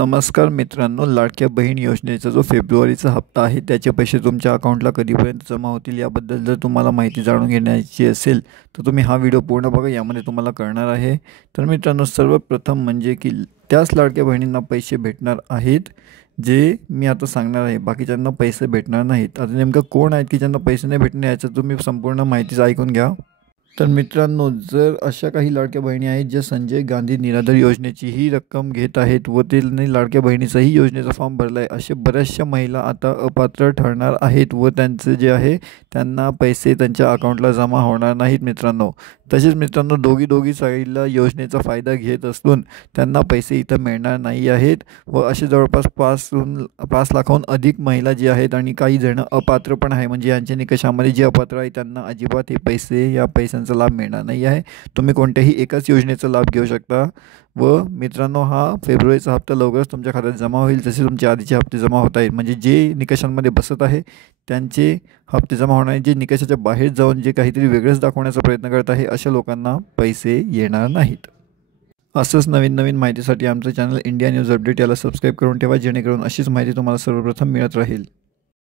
नमस्कार मित्रांनो, लाडक्या बहीण योजनेचा जो फेब्रुवारीचा हप्ता आहे त्याचे पैसे तुमच्या अकाउंटला कधीपर्यंत जमा होतील याबद्दल जर तुम्हाला माहिती जाणून घेण्याची असेल तर तुम्ही हा व्हिडिओ पूर्ण बघा. यामध्ये तुम्हाला कळणार आहे. तर मित्रांनो, सर्वप्रथम म्हणजे की त्याच लाडक्या बहिणींना पैसे भेटणार आहेत जे मी आता सांगणार आहे. बाकीच्यांना पैसे भेटणार नाहीत. आता नेमकं कोण आहेत की ज्यांना पैसे नाही भेटणार याचं तुम्ही संपूर्ण माहितीच ऐकून घ्या. तर मित्रांनो, जर अशा काही लाडक्या बहिणी आहेत ज्या संजय गांधी निराधार योजनेची ही रक्कम घेत आहेत व त्यांनी लाडक्या बहिणीचाही योजनेचा फॉर्म भरला आहे, असे बऱ्याचशा महिला आता अपात्र ठरणार आहेत व त्यांचे जे आहे त्यांना पैसे त्यांच्या अकाउंटला जमा होणार नाहीत मित्रांनो. तसेच मित्रांनो, दोघी साईडला योजनेचा फायदा घेत असून त्यांना पैसे इथं मिळणार नाही आहेत व असे जवळपास 5 लाखाहून अधिक महिला जी आहेत आणि काही जण अपात्र पण आहे. म्हणजे यांच्या निकषामध्ये जे अपात्र आहे त्यांना अजिबात हे पैसे या पैशांचा लाभ मिळणार नाही आहे. तुम्ही कोणत्याही एकाच योजनेचा लाभ घेऊ शकता. व मित्रांनो, हा फेब्रुवारीचा हप्ता लवकरच तुमच्या खात्यात जमा होईल. जसे तुमचे आधीचे हप्ते जमा होत आहेत, म्हणजे जे निकषांमध्ये बसत आहे त्यांचे हप्ते जमा होणार आहे. जे निकषाच्या बाहेर जाऊन जे काहीतरी वेगळंच दाखवण्याचा प्रयत्न करत आहे अशा लोकांना पैसे येणार नाहीत. असंच नवीन माहितीसाठी आमचं चॅनल इंडिया न्यूज अपडेट याला सबस्क्राईब करून ठेवा, जेणेकरून अशीच माहिती तुम्हाला सर्वप्रथम मिळत राहील.